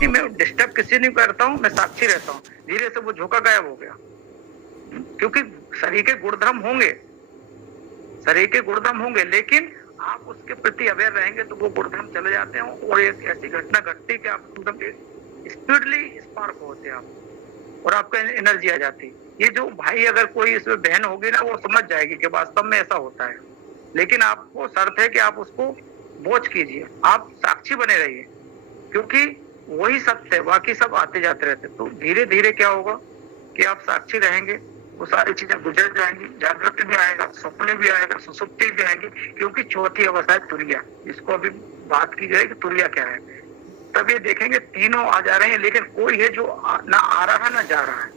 नहीं, मैं डिस्टर्ब किसी नहीं करता हूँ, मैं साक्षी रहता हूँ। धीरे से वो झोंका गायब हो गया, क्योंकि शरीर के गुणधर्म होंगे, शरीर के गुणधर्म होंगे, लेकिन आप उसके प्रति अवेयर रहेंगे तो वो गुणधर्म चले जाते हैं और एक ऐसी घटना घटती है कि आप एकदम स्पीडली स्पार्क होते हैं आप, और आपको एनर्जी आ जाती है। ये जो भाई अगर कोई इसमें बहन होगी ना, वो समझ जाएगी कि वास्तव में ऐसा होता है, लेकिन आपको शर्त है कि आप उसको वॉच कीजिए, आप साक्षी बने रहिए, क्योंकि वही सत्य है, बाकी सब आते जाते रहते। तो धीरे धीरे क्या होगा कि आप साक्षी रहेंगे, वो सारी चीजें गुजर जाएंगी, जागृति भी आएगा, सपने भी आएगा, सुसुप्ति भी आएगी, क्योंकि चौथी अवस्था है तुरिया, जिसको अभी बात की जाए कि तुरिया क्या है। तब ये देखेंगे तीनों आ जा रहे हैं, लेकिन कोई है जो ना आ रहा है ना जा रहा है,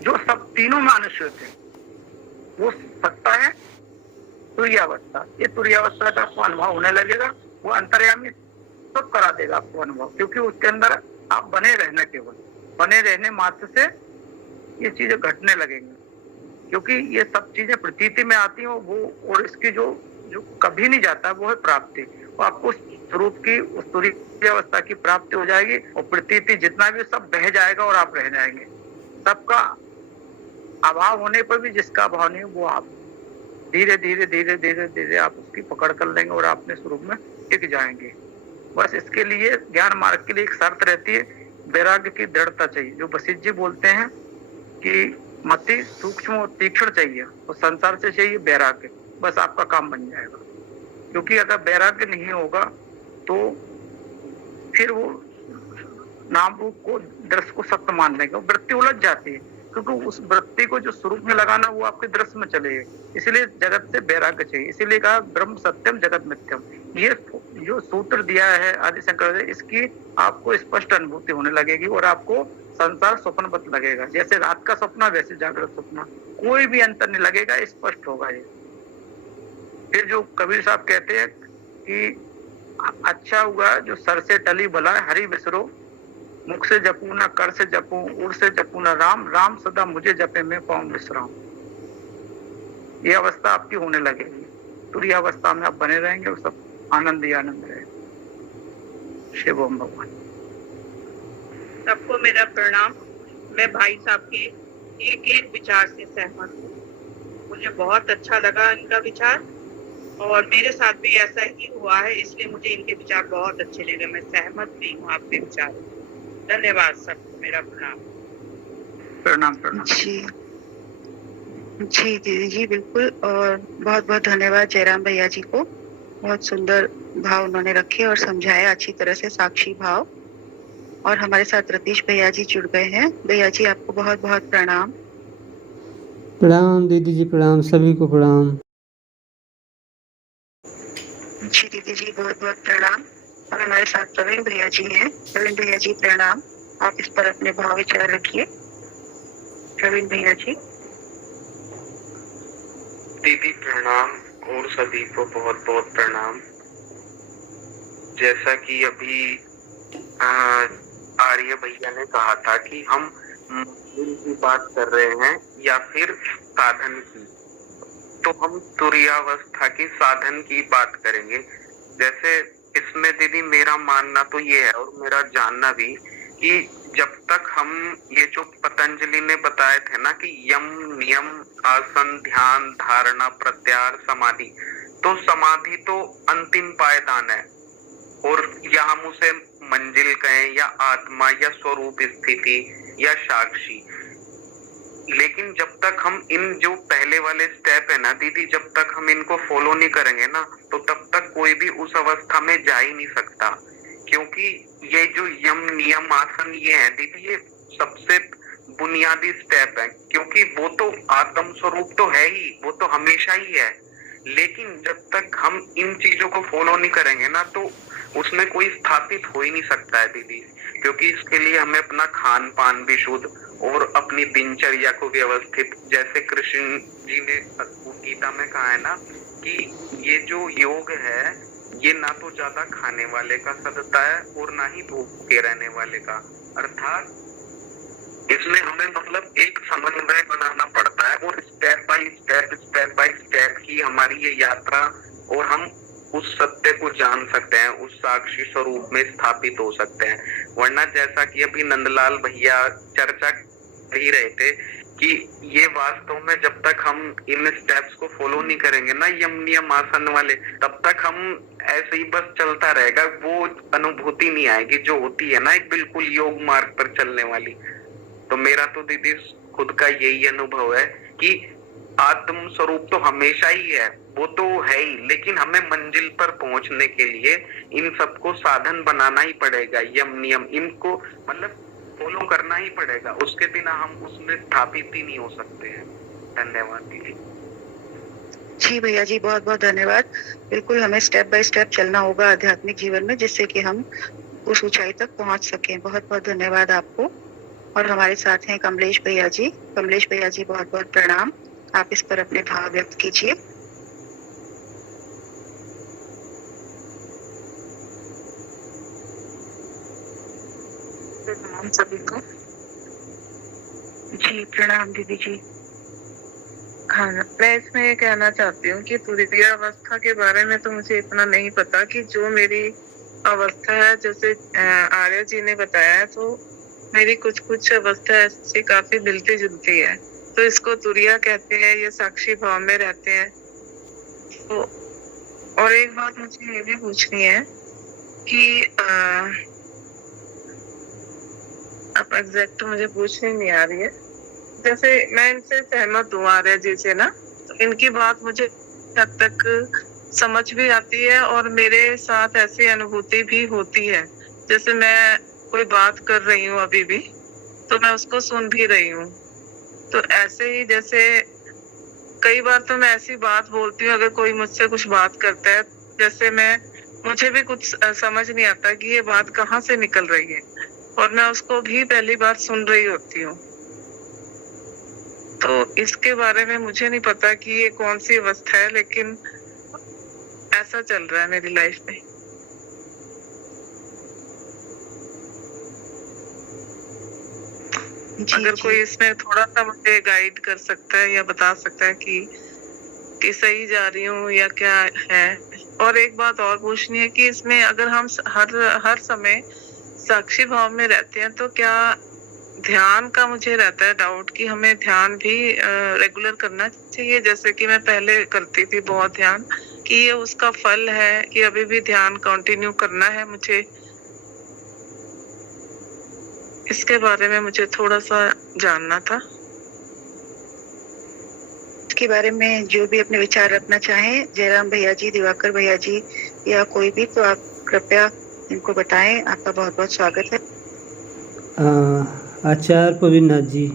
जो सब तीनों में अनुश्चित है, वो सत्ता है तुरियावस्था। ये तुरियावस्था का आपको अनुभव होने लगेगा, वो अंतर्यामी सब करा देगा आपको अनुभव, क्योंकि उसके अंदर आप बने रहना, केवल बने रहने मात्र से ये चीजें घटने लगेंगी, क्योंकि ये सब चीजें प्रतीति में आती हैं वो, और इसकी जो जो कभी नहीं जाता वो है प्राप्ति। वो आपको उस स्वरूप की, उस तुरीय अवस्था की प्राप्ति हो जाएगी, और प्रतीति जितना भी सब बह जाएगा और आप रह जाएंगे। सबका अभाव होने पर भी जिसका अभाव नहीं, वो आप धीरे धीरे धीरे धीरे धीरे आप उसकी पकड़ कर लेंगे और आप अपने स्वरूप में टिक जाएंगे। बस इसके लिए ज्ञान मार्ग के लिए एक शर्त रहती है, वैराग्य की दृढ़ता चाहिए। जो वशिष्ठ जी बोलते हैं कि मति सूक्ष्म और तीक्ष्ण चाहिए, और संसार से चाहिए वैराग्य, बस आपका काम बन जाएगा। क्योंकि अगर वैराग्य नहीं होगा तो फिर वो नाम रूप को, दृश्य को सत्य मान लेंगे, वृत्ति उलझ जाती है, क्योंकि उस वृत्ति को जो स्वरूप में लगाना वो आपके दृश्य में चले। इसलिए जगत से वैराग्य चाहिए, इसीलिए कहा ब्रह्म सत्यम जगत मिथ्यम। ये जो सूत्र दिया है आदि शंकर, इसकी आपको स्पष्ट अनुभूति होने लगेगी, और आपको संसार स्वप्नवत लगेगा, जैसे रात का सपना वैसे जागृत सपना, कोई भी अंतर नहीं लगेगा, स्पष्ट होगा ये। फिर जो कबीर साहब कहते हैं कि अच्छा हुआ जो सर से टली भला हरि विसरो, मुख से जपू ना कर से जपू, उड़ से जपू ना राम, राम सदा मुझे जपे मैं पाऊं विश्राम। ये अवस्था आपकी होने लगेगी, तुरीय अवस्था में आप बने रहेंगे, सब आनंद ही आनंद रहेगा। शिव ओम भगवान। सबको मेरा प्रणाम। मैं भाई साहब के एक एक विचार से सहमत हूँ। मुझे बहुत अच्छा लगा इनका विचार, और मेरे साथ भी ऐसा ही हुआ है, इसलिए मुझे इनके विचार बहुत अच्छे लगे। मैं सहमत भी हूँ आपके विचार। धन्यवाद सबको, मेरा प्रणाम। प्रणाम प्रणाम। जी जी दीदी जी, बिल्कुल। और बहुत बहुत धन्यवाद जयराम भैया जी को, बहुत सुंदर भाव उन्होंने रखे और समझाया अच्छी तरह से, साक्षी भाव। और हमारे साथ रतीश भैया जी जुड़ गए हैं। भैया जी आपको बहुत बहुत प्रणाम। प्रणाम दीदी जी, प्रणाम, सभी को प्रणाम। जी दीदी जी बहुत बहुत प्रणाम। और हमारे साथ प्रवीण भैया जी हैं। प्रवीण भैया जी प्रणाम, आप इस पर अपने भाव विचार रखिए। प्रवीण भैया जी। दीदी प्रणाम, और सभी को बहुत बहुत प्रणाम। जैसा कि अभी आर्य भैया ने कहा था कि हम मंजिल की बात कर रहे हैं या फिर साधन की, तो हम तुरीयावस्था की, साधन की बात करेंगे। जैसे इसमें दीदी मेरा मानना तो ये है, और मेरा जानना भी, कि जब तक हम ये जो पतंजलि ने बताए थे ना कि यम नियम आसन ध्यान धारणा प्रत्याहार समाधि, तो समाधि तो अंतिम पायदान है, और या हम उसे मंजिल कहें या आत्मा या स्वरूप स्थिति या साक्षी। लेकिन जब तक हम इन जो पहले वाले स्टेप है ना दीदी, जब तक हम इनको फॉलो नहीं करेंगे ना, तो तब तक कोई भी उस अवस्था में जा ही नहीं सकता। क्योंकि ये जो यम नियम आसन ये है दीदी, ये सबसे बुनियादी स्टेप है, क्योंकि वो तो आत्म स्वरूप तो है ही, वो तो हमेशा ही है। लेकिन जब तक हम इन चीजों को फॉलो नहीं करेंगे ना, तो उसमें कोई स्थापित हो ही नहीं सकता है दीदी। क्योंकि इसके लिए हमें अपना खान पान भी शुद्ध और अपनी दिनचर्या को व्यवस्थित, जैसे कृष्ण जी ने गीता में कहा है ना कि ये जो योग है ये ना तो ज्यादा खाने वाले का सदता है और ना ही भूखे रहने वाले का। अर्थात इसमें हमें मतलब एक समन्वय बनाना पड़ता है, और स्टेप बाय स्टेप ही हमारी ये यात्रा, और हम उस सत्य को जान सकते हैं, उस साक्षी स्वरूप में स्थापित हो सकते हैं। वरना जैसा कि अभी नंदलाल भैया चर्चा कर ही रहे थे कि ये वास्तव में जब तक हम इन स्टेप्स को फॉलो नहीं करेंगे ना, यम नियम आसन वाले, तब तक हम ऐसे ही बस चलता रहेगा, वो अनुभूति नहीं आएगी जो होती है ना एक बिल्कुल योग मार्ग पर चलने वाली। तो मेरा तो दीदी खुद का यही अनुभव है कि आत्म स्वरूप तो हमेशा ही है, वो तो है ही, लेकिन हमें मंजिल पर पहुंचने के लिए इन सबको साधन बनाना ही पड़ेगा। यम नियम इनको मतलब फॉलो करना ही पड़ेगा, उसके बिना हम उसमें स्थापित ही नहीं हो सकते हैं। धन्यवाद दीदी। जी भैया जी, बहुत बहुत धन्यवाद। बिल्कुल हमें स्टेप बाय स्टेप चलना होगा आध्यात्मिक जीवन में, जिससे कि हम उस ऊंचाई तक पहुंच सकें। बहुत बहुत धन्यवाद आपको। और हमारे साथ हैं कमलेश भैया जी। कमलेश भैया जी, बहुत बहुत प्रणाम। आप इस पर अपने भाव व्यक्त कीजिए। प्रणाम सभी को। जी प्रणाम दीदी जी। हाँ, मैं इसमें ये कहना चाहती हूँ कि तुरीय अवस्था के बारे में तो मुझे इतना नहीं पता कि जो मेरी अवस्था है, जैसे आर्य जी ने बताया है, तो मेरी कुछ अवस्था ऐसी काफी मिलती जुलती है, तो इसको तुरिया कहते हैं। ये साक्षी भाव में रहते हैं। तो और एक बात मुझे ये भी पूछनी है कि अब एग्जैक्ट मुझे पूछनी नहीं आ रही है। जैसे मैं इनसे सहमत हूँ आर्य जी से ना, तो इनकी बात मुझे हद तक समझ भी आती है और मेरे साथ ऐसी अनुभूति भी होती है। जैसे मैं कोई बात कर रही हूँ अभी भी, तो मैं उसको सुन भी रही हूँ। तो ऐसे ही जैसे कई बार तो मैं ऐसी बात बोलती हूँ, अगर कोई मुझसे कुछ बात करता है, जैसे मुझे भी कुछ समझ नहीं आता कि ये बात कहाँ से निकल रही है, और मैं उसको भी पहली बार सुन रही होती हूँ। तो इसके बारे में मुझे नहीं पता कि ये कौन सी अवस्था है, लेकिन ऐसा चल रहा है मेरी लाइफ में। अगर कोई इसमें थोड़ा सा मुझे गाइड कर सकता है या बता सकता है कि सही जा रही हूँ या क्या है। और एक बात और पूछनी है कि इसमें अगर हम हर समय साक्षी भाव में रहते हैं, तो क्या ध्यान का मुझे रहता है डाउट कि हमें ध्यान भी रेगुलर करना चाहिए, जैसे कि मैं पहले करती थी बहुत ध्यान, कि ये उसका फल है कि अभी भी ध्यान कंटिन्यू करना है मुझे। इसके बारे में मुझे थोड़ा सा जानना था। इसके बारे में जो भी अपने विचार रखना चाहें, जयराम भैया जी, दिवाकर भैया जी या कोई भी, तो आप कृपया इनको बताएं। आपका बहुत बहुत स्वागत है। आचार्य प्रवीणनाथ जी,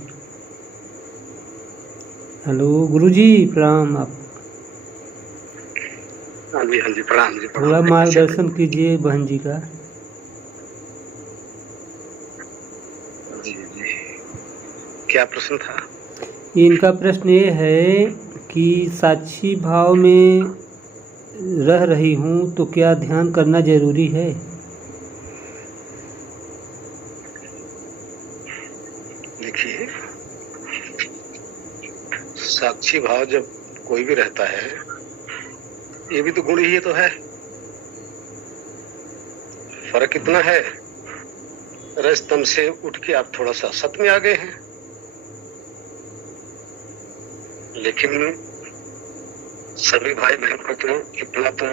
हेलो गुरुजी, प्रणाम। आप हाँ जी प्रणाम जी। थोड़ा मार्गदर्शन कीजिए बहन जी का। जी क्या प्रश्न था? इनका प्रश्न ये है कि साक्षी भाव में रह रही हूँ तो क्या ध्यान करना जरूरी है? देखिए, साक्षी भाव जब कोई भी रहता है, ये भी तो गुण ही तो है। फर्क कितना है, रजतम से उठ के आप थोड़ा सा सत में आ गए हैं, लेकिन सभी भाई बहन को तो इतना तो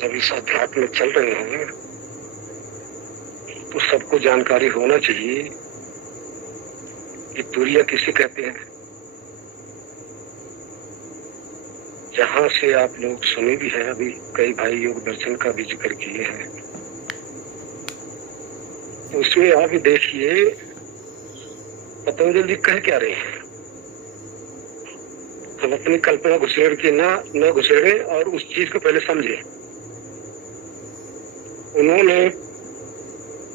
जब इस अध्यात्म में चल रहे हैं तो सबको जानकारी होना चाहिए कि तुरीय किसे कहते हैं। जहां से आप लोग सुने भी है, अभी कई भाई योग दर्शन का भी जिक्र किए हैं, तो उसमें आप भी देखिए पतंजलि कह क्या रहे हैं। हम अपनी कल्पना घुसेड़ के न घुसेड़े और उस चीज को पहले समझे। उन्होंने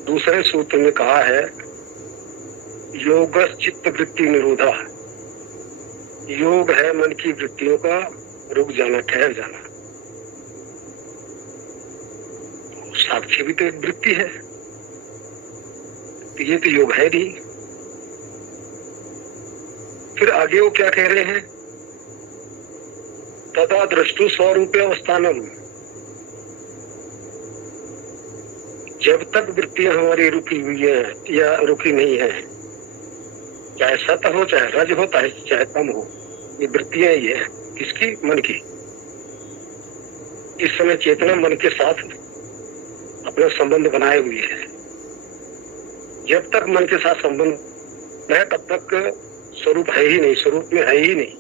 दूसरे सूत्र में कहा है, योग चित्त वृत्ति निरोधा। योग है मन की वृत्तियों का रुक जाना, ठहर जाना। साक्षी भी तो एक वृत्ति है, तो ये तो योग है नहीं। फिर आगे वो क्या कह रहे हैं तदा दृष्टु स्वरूपे अवस्थानम। जब तक वृत्तियां हमारी रुकी हुई है या रुकी नहीं है, चाहे सत हो चाहे रज हो चाहे तम हो, ये वृत्तियां ही है। किसकी? मन की। इस समय चेतना मन के साथ अपना संबंध बनाए हुई है। जब तक मन के साथ संबंध है तब तक स्वरूप है ही नहीं, स्वरूप में है ही नहीं।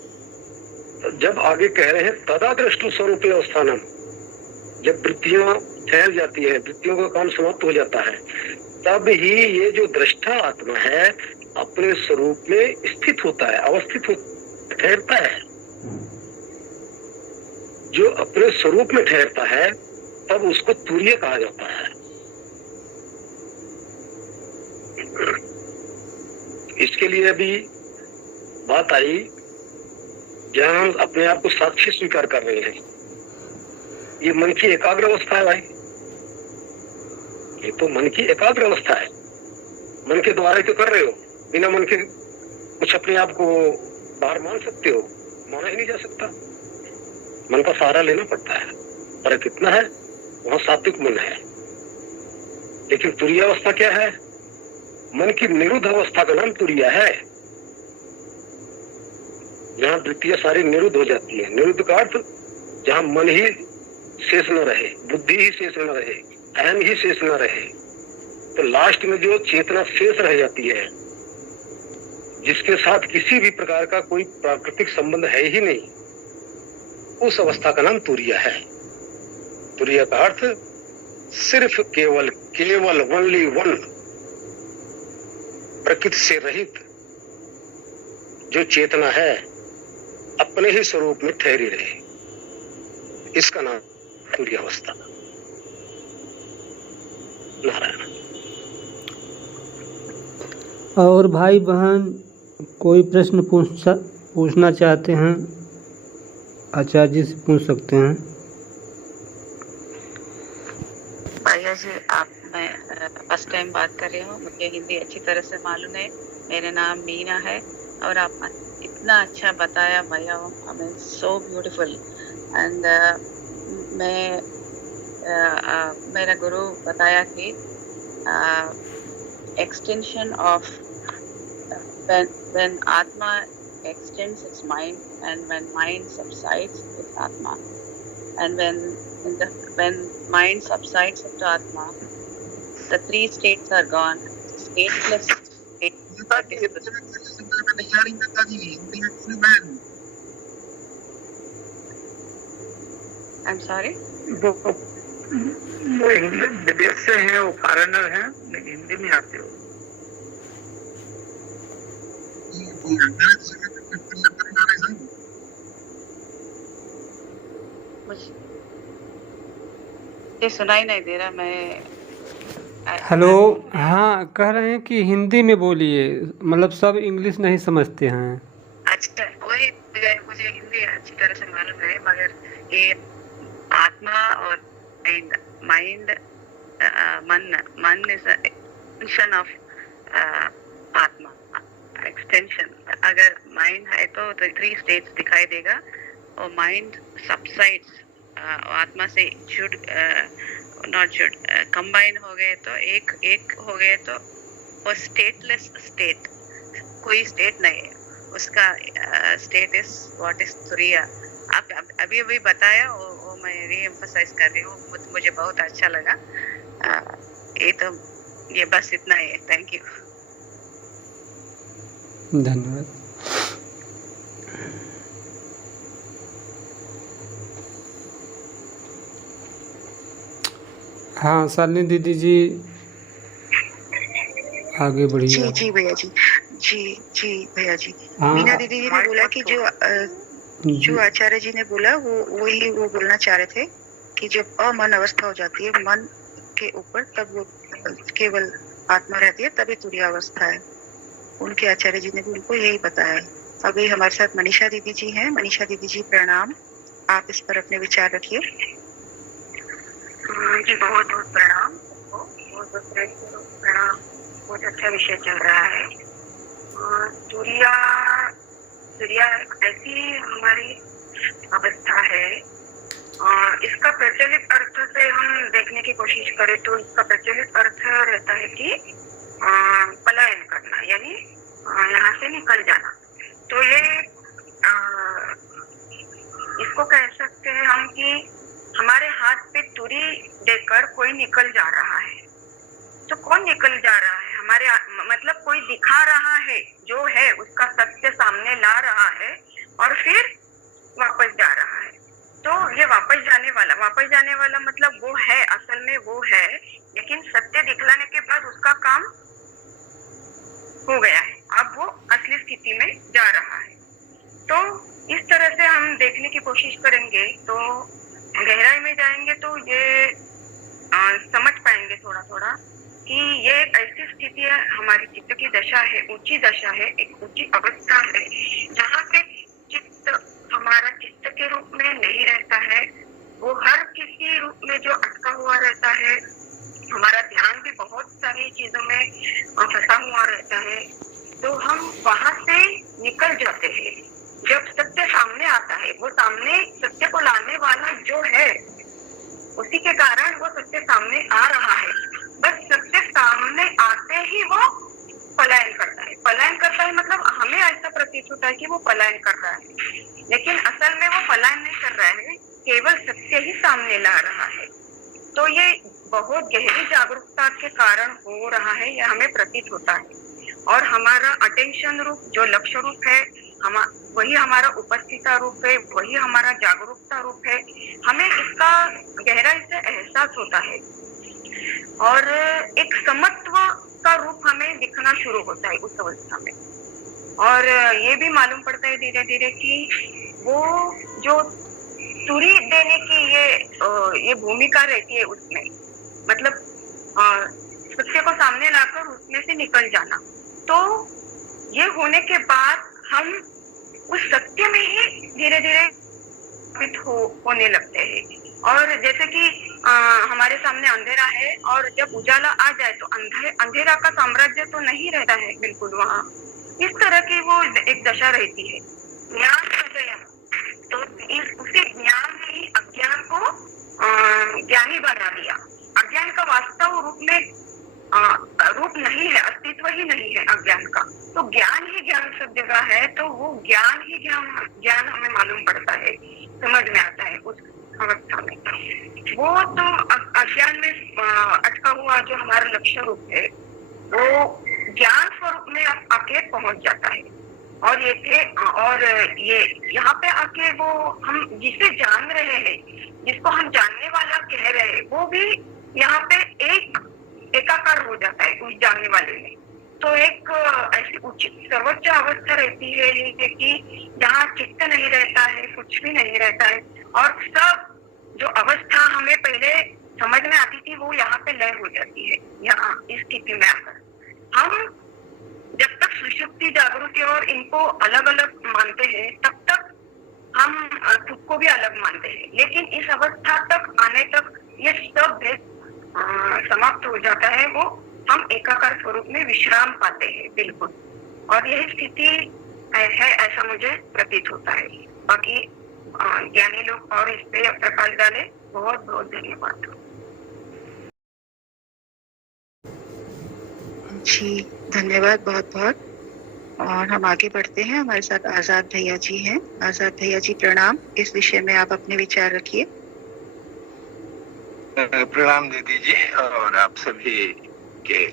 तो जब आगे कह रहे हैं तदा दृष्टु स्वरूपे अवस्थानम, जब वृत्तियां ठहर जाती है, वृत्तियों का काम समाप्त हो जाता है, तब ही ये जो दृष्टा आत्मा है अपने स्वरूप में स्थित होता है, अवस्थित हो ठहरता है। जो अपने स्वरूप में ठहरता है तब उसको तुरीय कहा जाता है। इसके लिए अभी बात आई जहां हम अपने आप को साक्षी स्वीकार कर रहे हैं। ये मन की एकाग्र अवस्था है भाई, ये तो मन की एकाग्र अवस्था है। मन के द्वारा ही तो कर रहे हो, बिना मन के कुछ अपने आप को बाहर मान सकते हो? माना ही नहीं जा सकता। मन का सहारा लेना पड़ता है। पर कितना है? वहां सात्विक मन है। लेकिन तुरीय अवस्था क्या है? मन की निरुद्ध अवस्था का नाम तुरीय है, जहां वृत्तियां सारी निरुद्ध हो जाती है। निरुद्ध का अर्थ जहां मन ही शेष न रहे, बुद्धि ही शेष न रहे, अहम ही शेष न रहे, तो लास्ट में जो चेतना शेष रह जाती है, जिसके साथ किसी भी प्रकार का कोई प्राकृतिक संबंध है ही नहीं, उस अवस्था का नाम तुरीय है। तुरीय का अर्थ सिर्फ केवल ओनली वन, प्रकृति से रहित जो चेतना है अपने ही स्वरूप में ठहरी रहे, इसका नाम तुरीय अवस्था। नारायण। और भाई बहन कोई प्रश्न पूछना चाहते हैं, आचार्य जी से पूछ सकते हैं। भैया जी, मैं फर्स्ट टाइम बात कर रही हूँ, मुझे हिंदी अच्छी तरह से मालूम है। मेरा नाम मीना है और आप इतना अच्छा बताया भैया, I mean so beautiful. And मेरा गुरु बताया कि extension of when Atma extends its mind and when mind subsides with Atma, and when mind subsides into Atma, the three states are gone. Stateless state. I'm sorry? वो English विदेश से हैं, वो foreigner हैं, लेकिन हिंदी में आते हो। मुझे सुनाई नहीं दे रहा। मैं हेलो, हाँ कह रहे हैं कि हिंदी में बोलिए, मतलब सब इंग्लिश नहीं समझते हैं। अच्छा, वही मुझे हिंदी अच्छी तरह से मालूम है, मगर ये आत्मा और माइंड मन इज एक्सटेंशन ऑफ आत्मा। एक्सटेंशन, अगर माइंड है तो थ्री स्टेट्स दिखाई देगा, और माइंड सबसाइड्स, आत्मा से जुड़ कंबाइन हो गए तो एक हो गए तो वो स्टेटलेस स्टेट, कोई स्टेट नहीं है उसका। स्टेट इज व्हाट इज तुरीय। आप अभी बताया, वो मैं रीएम्फसाइज कर रही हूँ, मुझे बहुत अच्छा लगा। ये बस इतना ही है। थैंक यू, धन्यवाद। हाँ शालिनी दीदी जी आगे बढ़िए। जी भैया जी, जी भैया जी। हाँ। मीना दीदी जी ने बोला कि जो आचार्य जी ने बोला वो बोलना चाह रहे थे कि जब अमन अवस्था हो जाती है मन के ऊपर, तब वो केवल आत्मा रहती है, तभी तुरीय अवस्था है। उनके आचार्य जी ने भी उनको यही बताया है। अभी हमारे साथ मनीषा दीदी जी हैं। मनीषा दीदी जी प्रणाम, आप इस पर अपने विचार रखिए। जी बहुत बहुत प्रणाम, बहुत प्रणाम। बहुत अच्छा विषय चल रहा है। तुरीय एक ऐसी हमारी अवस्था है, इसका प्रचलित अर्थ से हम देखने की कोशिश करें तो इसका प्रचलित अर्थ रहता है कि पलायन करना, यानी यहाँ से निकल जाना। तो ये इसको कह सकते हैं हम कि हमारे हाथ पे तुरी देकर कोई निकल जा रहा है। तो कौन निकल जा रहा है? हमारे मतलब कोई दिखा रहा है, जो है उसका सत्य सामने ला रहा है और फिर वापस जा रहा है। तो ये वापस जाने वाला मतलब वो है, असल में वो है, लेकिन सत्य दिखलाने के बाद उसका काम हो गया है, अब वो असली स्थिति में जा रहा है। तो इस तरह से हम देखने की कोशिश करेंगे तो गहराई में जाएंगे तो ये समझ पाएंगे थोड़ा थोड़ा कि ये एक ऐसी स्थिति है, हमारी चित्त की दशा है, ऊंची दशा है, एक ऊंची अवस्था है, जहाँ पे चित्त हमारा चित्त के रूप में नहीं रहता है, वो हर किसी रूप में जो अटका हुआ रहता है। हमारा ध्यान भी बहुत सारी चीजों में फंसा हुआ रहता है। तो हम वहां से निकल जाते हैं जब सत्य सामने आता है। वो सामने सत्य को लाने वाला जो है, उसी के कारण वो सत्य सामने आ रहा है। बस सत्य सामने आते ही वो पलायन करता है। पलायन करता है मतलब हमें ऐसा प्रतीत होता है कि वो पलायन कर रहा है, लेकिन असल में वो पलायन नहीं कर रहा है, केवल सत्य ही सामने ला रहा है। तो ये बहुत गहरी जागरूकता के कारण हो रहा है, यह हमें प्रतीत होता है। और हमारा अटेंशन रूप जो लक्ष्य रूप है, वही हमारा उपस्थिता रूप है, वही हमारा जागरूकता रूप है। हमें इसका गहराई से एहसास होता है और एक समत्व का रूप हमें दिखना शुरू होता है उस अवस्था में। और ये भी मालूम पड़ता है धीरे धीरे कि वो जो तुरी देने की ये भूमिका रहती है उसमें, मतलब सत्य को सामने लाकर उसमें से निकल जाना। तो ये होने के बाद हम उस सत्य में ही धीरे धीरे होने लगते हैं। और जैसे कि हमारे सामने अंधेरा है और जब उजाला आ जाए तो अंधेरा का साम्राज्य तो नहीं रहता है बिल्कुल वहाँ। इस तरह की वो एक दशा रहती है। ज्ञान तो उसी ज्ञान ने ही अज्ञान को ज्ञानी बना दिया। अज्ञान का वास्तव रूप में रूप नहीं है, अस्तित्व ही नहीं है अज्ञान का। तो ज्ञान ही ज्ञान सब जगह है, तो वो ज्ञान ही ज्ञान हमें मालूम पड़ता है, समझ में आता है उस अवस्था में। वो तो अज्ञान में अटका हुआ जो हमारा लक्ष्य रूप है, वो ज्ञान स्वरूप में आके पहुंच जाता है। और ये यहाँ पे आके वो हम जिसे जान रहे हैं, जिसको हम जानने वाला कह रहे हैं, वो भी यहाँ पे एकाकार हो जाता है उस जानने वाले में। तो एक ऐसी उचित सर्वोच्च अवस्था रहती है कि जहाँ चित्त नहीं रहता है, कुछ भी नहीं रहता है, और सब जो अवस्था हमें पहले समझ में आती थी वो यहाँ पे लय हो जाती है। यहाँ इस स्थिति में आकर हम जब तक सुषुप्ति, जागृति और इनको अलग अलग मानते हैं, तब तक हम खुद को भी अलग मानते हैं। लेकिन इस अवस्था तक आने तक ये सब भेद समाप्त हो जाता है, वो हम एकाकार स्वरूप में विश्राम पाते हैं बिल्कुल। और यही स्थिति है, ऐसा मुझे प्रतीत होता है। बाकी ज्ञानी लोग और इस पे प्रकाश डाले। बहुत बहुत धन्यवाद जी, धन्यवाद बहुत बहुत। और हम आगे बढ़ते हैं। हमारे साथ आजाद भैया जी हैं। आजाद भैया जी प्रणाम। इस विषय में आप अपने विचार रखिए। प्रणाम दीदी जी, और आप सभी के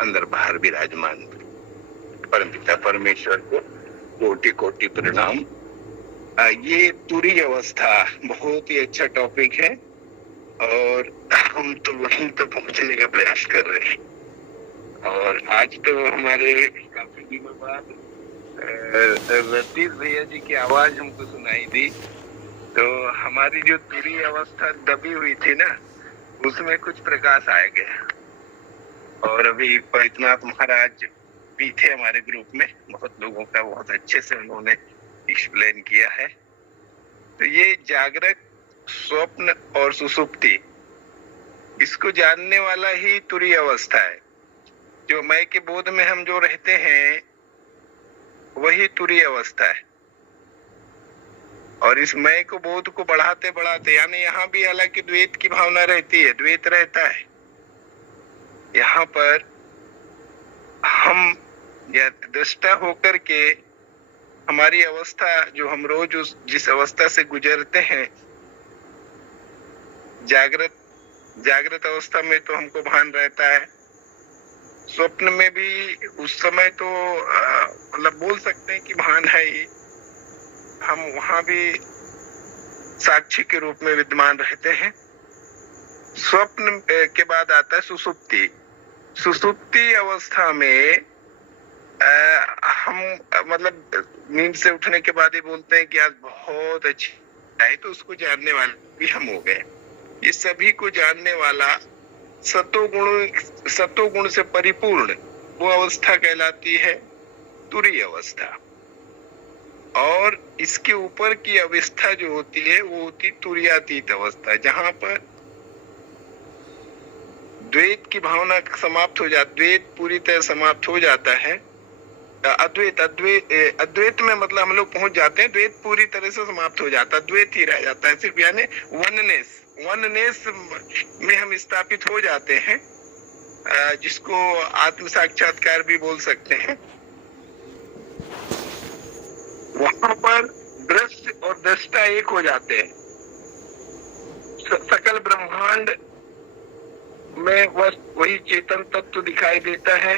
अंदर बाहर विराजमान परमपिता परमेश्वर को कोटि कोटि प्रणाम। ये तुरी अवस्था बहुत ही अच्छा टॉपिक है और हम तो वहीं तो पहुंचने का प्रयास कर रहे हैं। और आज तो हमारे काफी दिनों बाद रतीश भैया जी की आवाज हमको सुनाई दी, तो हमारी जो तुरी अवस्था दबी हुई थी ना, उसमें कुछ प्रकाश आ गया। और अभी परितनाथ महाराज भी थे हमारे ग्रुप में, बहुत लोगों का बहुत अच्छे से उन्होंने एक्सप्लेन किया है। तो ये जागृत, स्वप्न और सुसुप्ति, इसको जानने वाला ही तुरी अवस्था है। जो मैं के बोध में हम जो रहते हैं वही तुरी अवस्था है। और इस मैं को बोध को बढ़ाते बढ़ाते, यानी यहाँ भी हालांकि द्वैत की भावना रहती है, द्वैत रहता है, यहाँ पर हम या दृष्टा होकर के हमारी अवस्था जो हम रोज जिस अवस्था से गुजरते हैं, जागृत अवस्था में तो हमको भान रहता है, स्वप्न में भी उस समय तो मतलब बोल सकते हैं कि भान है ही, हम वहां भी साक्षी के रूप में विद्यमान रहते हैं। स्वप्न के बाद आता है सुसुप्ति। सुसुप्ति अवस्था में हम मतलब नींद से उठने के बाद ही बोलते हैं कि आज बहुत अच्छी है, तो उसको जानने वाले भी हम हो गए। ये सभी को जानने वाला सतोगुण से परिपूर्ण वो अवस्था कहलाती है तुरीय अवस्था। और इसके ऊपर की अवस्था जो होती है वो होती तुरीयातीत अवस्था, जहां पर द्वैत की भावना समाप्त हो जाती, द्वैत पूरी तरह समाप्त हो जाता है। अद्वैत में मतलब हम लोग पहुंच जाते हैं, द्वैत पूरी तरह से समाप्त हो जाता है, द्वैत ही रह जाता है सिर्फ, यानी वननेस में हम स्थापित हो जाते हैं, जिसको आत्म साक्षात्कार भी बोल सकते हैं। वहां पर दृश्य और दृष्टा एक हो जाते हैं। सकल ब्रह्मांड में वही चेतन तत्व दिखाई देता है,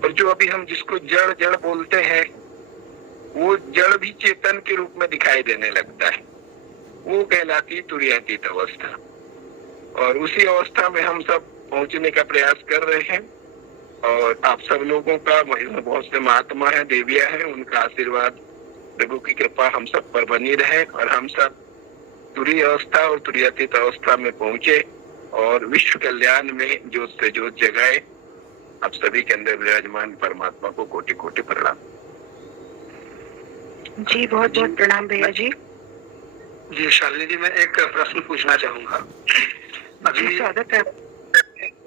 और जो अभी हम जिसको जड़ बोलते हैं वो जड़ भी चेतन के रूप में दिखाई देने लगता है, वो कहलाती तुरीयातीत अवस्था। और उसी अवस्था में हम सब पहुंचने का प्रयास कर रहे हैं। और आप सब लोगों का, बहुत से महात्मा है, देविया है, उनका आशीर्वाद, प्रभु की कृपा हम सब पर बनी रहे और हम सब तुरीय अवस्था और तुरीयातीत अवस्था में पहुंचे और विश्व कल्याण में जोत से जोत जगाए। आप सभी के अंदर विराजमान परमात्मा को कोटि कोटि प्रणाम। जी बहुत बहुत प्रणाम भैया जी। जी शालिनी जी, मैं एक प्रश्न पूछना चाहूंगा। अभी स्वागत है।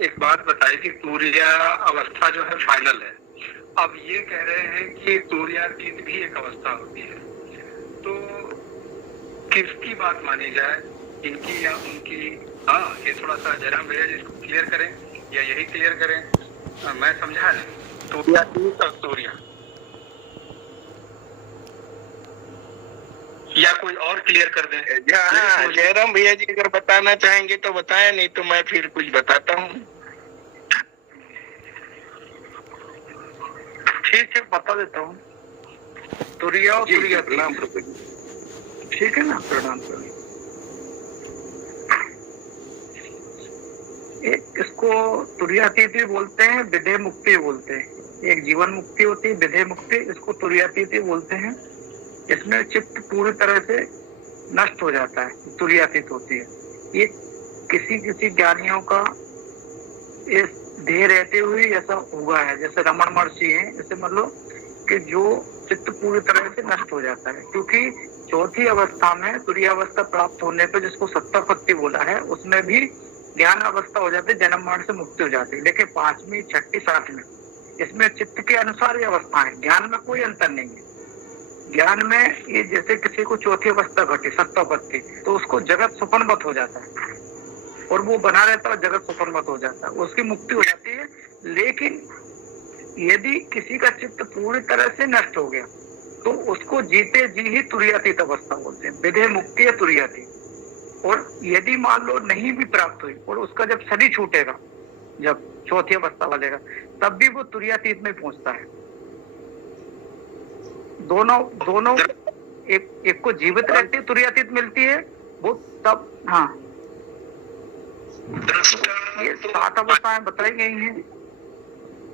एक बात बताइए कि तुरीय अवस्था जो है फाइनल है, अब ये कह रहे हैं कि तुरीयातीत भी एक अवस्था होती है, तो किसकी बात मानी जाए, इनकी या उनकी? हाँ, ये थोड़ा सा जयराम भैया जी इसको क्लियर करें या यही क्लियर करें, मैं समझा नहीं। तुरीयातीत और तुरीय, या कोई और क्लियर कर दें? हाँ, जयराम भैया जी अगर बताना चाहेंगे तो बताएं, नहीं तो मैं फिर कुछ बताता हूँ। ठीक है, बता देता हूँ। तुरीय और तुरीय, प्रणाम। ठीक है ना, प्रणाम। इसको तुरीयातीत भी बोलते हैं, विधेय मुक्ति बोलते हैं। एक जीवन मुक्ति होती है, विधेय मुक्ति, इसको तुरीयातीत बोलते हैं। इसमें चित्त पूरी तरह से नष्ट हो जाता है, तुरीयातीत होती है। ये किसी ज्ञानियों का इस देह रहते हुए ऐसा हुआ है, जैसे रमण महर्षि हैं, जैसे मतलब कि जो चित्त पूरी तरह से नष्ट हो जाता है। क्योंकि चौथी अवस्था में तुरीय अवस्था प्राप्त होने पर, जिसको सत्तापत्ति बोला है, उसमें भी ज्ञान अवस्था हो जाती है, जन्म मरण से मुक्ति हो जाती है। लेकिन 5वीं, 6ठी, 7वीं इसमें चित्त के अनुसार ये अवस्था है, ज्ञान में कोई अंतर नहीं है। ज्ञान में ये जैसे किसी को चौथी अवस्था घटी, सत्तापत्ति, तो उसको जगत सुपनवत हो जाता है और वो बना रहता है, जगत सुपनवत हो जाता है, उसकी मुक्ति हो जाती है। लेकिन यदि किसी का चित्त पूरी तरह से नष्ट हो गया तो उसको जीते जी ही तुरीयातीत अवस्था बोलते हैं, विधेय मुक्ति है तुरीयातीत। और यदि मान लो नहीं भी प्राप्त हुई और उसका जब शरीर छूटेगा, जब चौथी अवस्था वालेगा, तब भी वो तुरीयातीत में पहुंचता है। दोनों एक को जीवित रहती है, तुरीयातीत मिलती है वो तब। हाँ, ये 7 अवस्थाएं बताई गई हैं।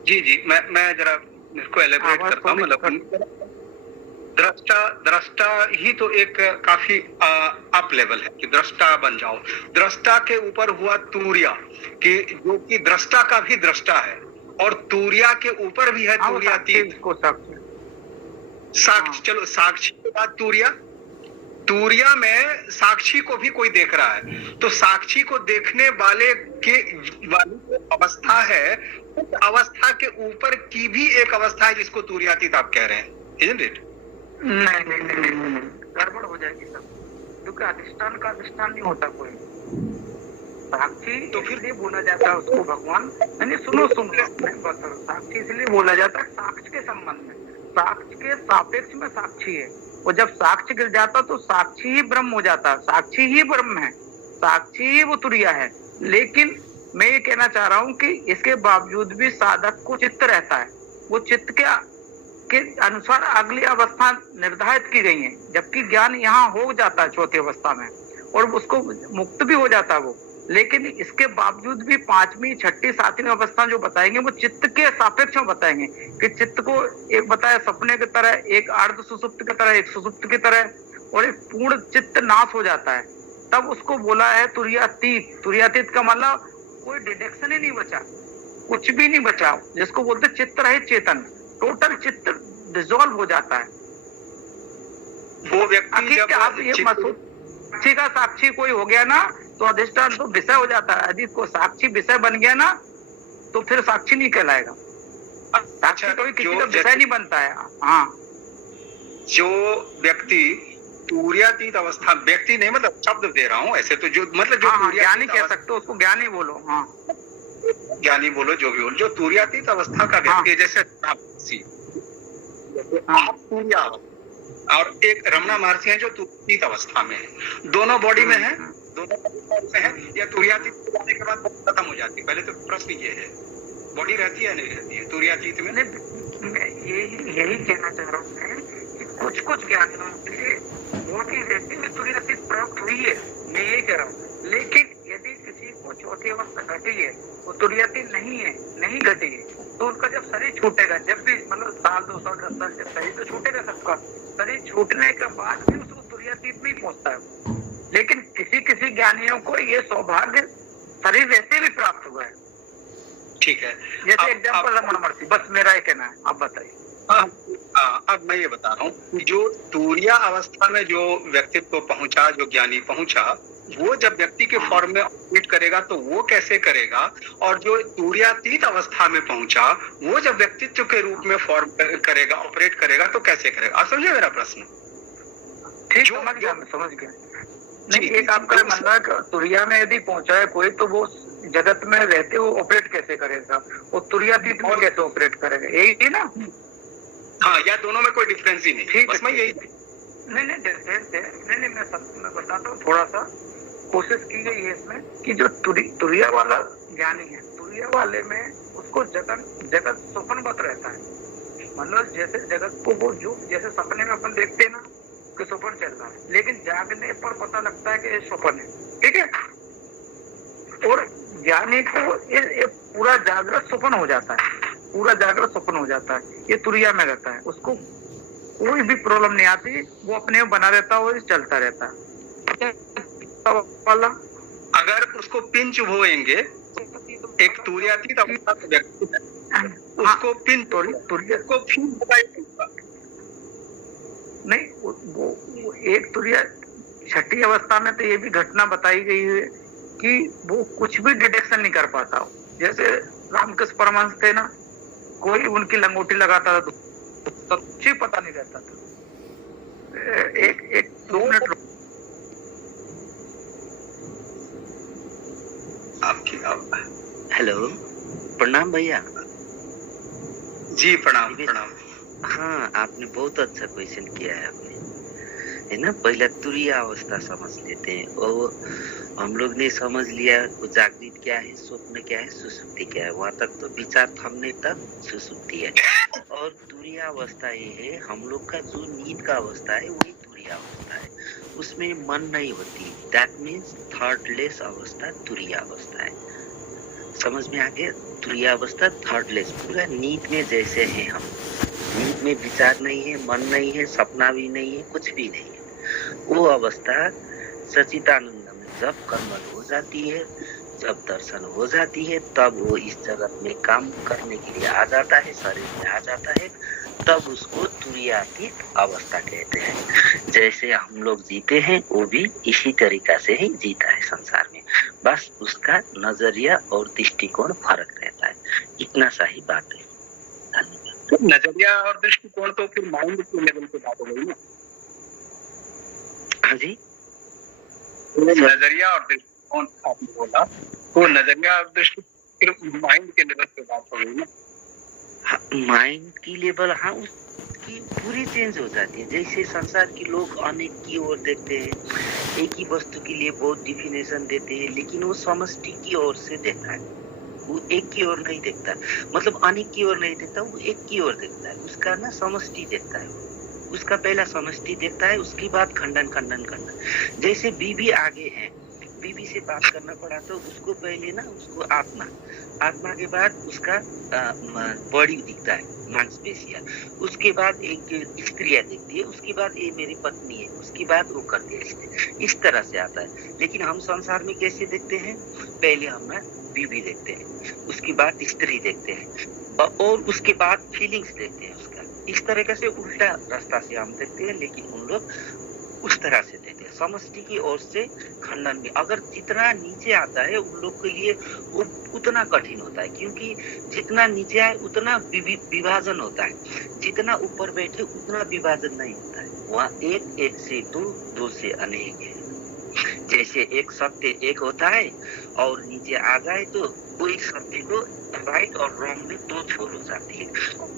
जी, मैं जरा इसको एलेबोरेट करता हूँ। मतलब दृष्टा ही तो एक काफी अप लेवल है कि दृष्टा बन जाओ। दृष्टा के ऊपर हुआ तूर्या, कि जो कि दृष्टा का भी दृष्टा है, और तूर्या के ऊपर भी है तुरीयातीत को साक्षी। चलो साक्षी के बाद तूर्या में साक्षी को भी कोई देख रहा है, तो साक्षी को देखने वाली अवस्था है, उस अवस्था के ऊपर की भी एक अवस्था है जिसको तुरीयातीत आप कह रहे हैं, isn't it? नहीं, गड़बड़ हो जाएगी सब, क्योंकि अधिष्ठान का अधिष्ठान नहीं होता कोई। साक्षी तो फिर ये बोला जाता है उसको भगवान, नहीं सुनो मैं बता रहा हूं, साक्षी इसलिए बोला जाता है साक्ष्य के संबंध में, साक्ष्य के सापेक्ष में साक्षी है। और जब साक्ष्य गिर जाता तो साक्षी ही ब्रह्म हो जाता है, साक्षी ही ब्रह्म है, साक्षी ही वो तुरिया है। लेकिन मैं ये कहना चाह रहा हूँ कि इसके बावजूद भी साधक को चित्त रहता है, वो चित्त के अनुसार अगली अवस्था निर्धारित की गई है, जबकि ज्ञान यहाँ हो जाता है चौथी अवस्था में और उसको मुक्त भी हो जाता है वो। लेकिन इसके बावजूद भी पांचवी, छठी, सातवीं अवस्था जो बताएंगे वो चित्त के सापेक्ष में बताएंगे कि चित्त को एक बताया सपने की तरह, एक अर्ध सुसुप्त की तरह, एक सुसुप्त की तरह, और एक पूर्ण चित्त नाश हो जाता है। तब उसको बोला है तुर्यातीत। तुर्यातीत का मतलब कोई डिडक्शन ही नहीं बचा, कुछ भी नहीं बचा, जिसको बोलते चित्त रहित चेतन, टोटल चित्त डिसॉल्व हो जाता है। वो व्यक्ति जब आप ये साक्षी का साक्षी कोई हो गया ना तो अधिष्ठान तो विषय हो जाता है। यदि को साक्षी विषय बन गया ना तो फिर साक्षी नहीं कहलाएगा। साक्षी कोई किसी का विषय नहीं बनता है। हाँ, जो व्यक्ति तुर्यातीत अवस्था, व्यक्ति नहीं मतलब शब्द दे रहा हूँ ऐसे तो, जो मतलब जो ज्ञानी कह सकते हो उसको, ज्ञानी बोलो। हाँ, ज्ञानी बोलो, जो भी बोलो, जो तुर्यातीत अवस्था का व्यक्ति, जैसे आप तुर्या और एक रमणा महर्षि है जो तुर्यातीत अवस्था में है, दोनों बॉडी में है, दोनों में है, या तुर्यातीत होने के बाद खत्म हो जाती है? पहले तो प्रश्न ये है, बॉडी रहती है नहीं रहती है तुर्यातीत में? मैं यही कहना चाह रहा हूँ कि कुछ कुछ ज्ञानियों के मोटी व्यक्ति में तुर्यातीत प्राप्त हुई है, मैं ये कह रहा हूँ। लेकिन यदि किसी को चौथी अवस्था घटी है, वो तुर्यातीत नहीं है, नहीं घटी है, तो उनका जब शरीर छूटेगा, जब भी मतलब साल 2 साल 10 साल जब शरीर तो छूटेगा सबका, शरीर छूटने के बाद भी उसको तुर्यातीत में पहुंचता है। लेकिन किसी किसी ज्ञानियों को ये सौभाग्य शरीर वैसे भी प्राप्त हुआ है। ठीक है, जैसे एग्जाम्पल रमण महर्षि, बस मेरा ही कहना है, आप बताइए। अब मैं ये बता रहा हूँ, जो तुर्या अवस्था में जो व्यक्तित्व पहुंचा, जो ज्ञानी पहुंचा, वो जब व्यक्ति के फॉर्म में ऑपरेट करेगा तो वो कैसे करेगा, और जो तुर्यातीत अवस्था में पहुंचा वो जब व्यक्तित्व के रूप में फॉर्म करेगा, ऑपरेट करेगा, तो कैसे करेगा? आप समझे मेरा प्रश्न? ठीक, समझ गया। नहीं, एक आपका मतलब तुरिया में यदि पहुंचा है कोई, तो वो जगत में रहते हुए ऑपरेट कैसे करेगा, वो तुर्यातीत में कैसे ऑपरेट करेगा, यही थी ना? हाँ, या दोनों में कोई डिफरेंस ही नहीं, बस मैं यही नहीं मैं बताता हूँ, थोड़ा सा कोशिश की गई है इसमें कि जो तुरिया वाला ज्ञानी है, तुरिया वाले में उसको जगत स्वप्नवत रहता है। मतलब जैसे जगत को वो जो जैसे सपने में अपन देखते हैं ना कि स्वप्न चल रहा है, लेकिन जागने पर पता लगता है कि ये स्वप्न है, ठीक है? और ज्ञानी को ये पूरा जागृत स्वप्न हो जाता है, पूरा जागृत स्वप्न हो जाता है, ये तुरिया में रहता है, उसको कोई भी प्रॉब्लम नहीं आती, वो अपने में बना रहता है और चलता रहता है। अगर उसको पिंच होएंगे, एक तुर्यातीत अवस्था का व्यक्ति है, उसको पिंच को नहीं, वो एक तुरिया छठी अवस्था में तो ये भी घटना बताई गई है कि वो कुछ भी डिटेक्शन नहीं कर पाता। जैसे रामकृष्ण परमहंस थे ना, कोई उनकी लंगोटी लगाता था तो कुछ ही पता नहीं रहता था। एक 2 मिनट आपकी। हेलो, प्रणाम भैया। जी प्रणाम प्रणाम। हाँ, आपने बहुत अच्छा क्वेश्चन किया है आपने, है ना? पहले तुरिया अवस्था समझ लेते हैं, और हम लोग ने समझ लिया वो जागृत क्या है, स्वप्न क्या है, सुसुप्ति क्या है, वहां तक तो विचार थमने तक सुसुप्ति है। और तुरिया अवस्था ये है, हम लोग का जो नींद का अवस्था है वही तुरिया अवस्था है, उसमें मन नहीं होती, दैट मीन्स थॉटलेस अवस्था तुरिया अवस्था है। समझ में आ गया? तुरिया अवस्था थॉटलेस, पूरा नींद में जैसे हैं हम, नींद में विचार नहीं है, मन नहीं है, सपना भी नहीं है, कुछ भी नहीं है। वो अवस्था सच्चिदानंद में जब कर्मठ हो जाती है, जब दर्शन हो जाती है, तब वो इस जगत में काम करने के लिए आ जाता है, शरीर में आ जाता है, तब उसको तुर्यातीत अवस्था कहते हैं। जैसे हम लोग जीते हैं वो भी इसी तरीका से ही जीता है संसार में, बस उसका नजरिया और दृष्टिकोण फर्क रहता है, इतना सा ही बात है। धन्यवाद। नजरिया और दृष्टिकोण तो फिर माइंड के लेवल पे बात हो गई ना। हाँ जी, नजरिया और दृष्टिकोण आपने बोला, तो नजरिया और दृष्टि माइंड के लेवल पे बात हो गई ना। माइंड की लेवल, हाँ, उसकी पूरी चेंज हो जाती है। जैसे संसार के लोग अनेक की ओर देखते हैं, एक ही वस्तु के लिए बहुत डिफिनेशन देते हैं, लेकिन वो समष्टि की ओर से देखता है, वो एक की ओर नहीं देखता, मतलब अनेक की ओर नहीं देखता, वो एक की ओर देखता है। उसका ना समष्टि देखता है, उसका पहला समष्टि देखता है, उसके बाद खंडन खंडन खंडन। जैसे बीबी आगे है, बीबी से बात करना पड़ा तो उसको पहले ना उसको आत्मा के बाद उसका बॉडी दिखता है, मांसपेशियां, उसके बाद एक स्त्रियां दिखती है, उसके बाद ये मेरी पत्नी है, उसके बाद वो करते हैं, इस तरह से आता है। लेकिन हम संसार में कैसे देखते हैं? पहले हम ना बीबी देखते हैं, उसके बाद स्त्री देखते हैं, और उसके बाद फीलिंग्स देखते हैं उसका। इस तरीके से उल्टा रास्ता से हम देखते हैं, लेकिन उन लोग उस तरह से देते हैं, समष्टि की ओर से खंडन में। अगर जितना नीचे आता है उन लोग के लिए वो उतना कठिन होता है, क्योंकि जितना नीचे आए उतना विभाजन होता है, जितना ऊपर बैठे उतना विभाजन नहीं होता है। वहाँ एक से दो से अनेक है। जैसे एक सत्य एक होता है और नीचे आ जाए तो वही सत्य को राइट और रॉन्ग में दो छोर हो जाती है,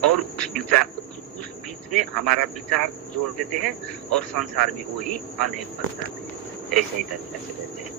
और उस बीच में हमारा विचार जोड़ देते हैं और संसार में वही अनेक बन जाते हैं। ऐसे ही तरीके से रहते हैं।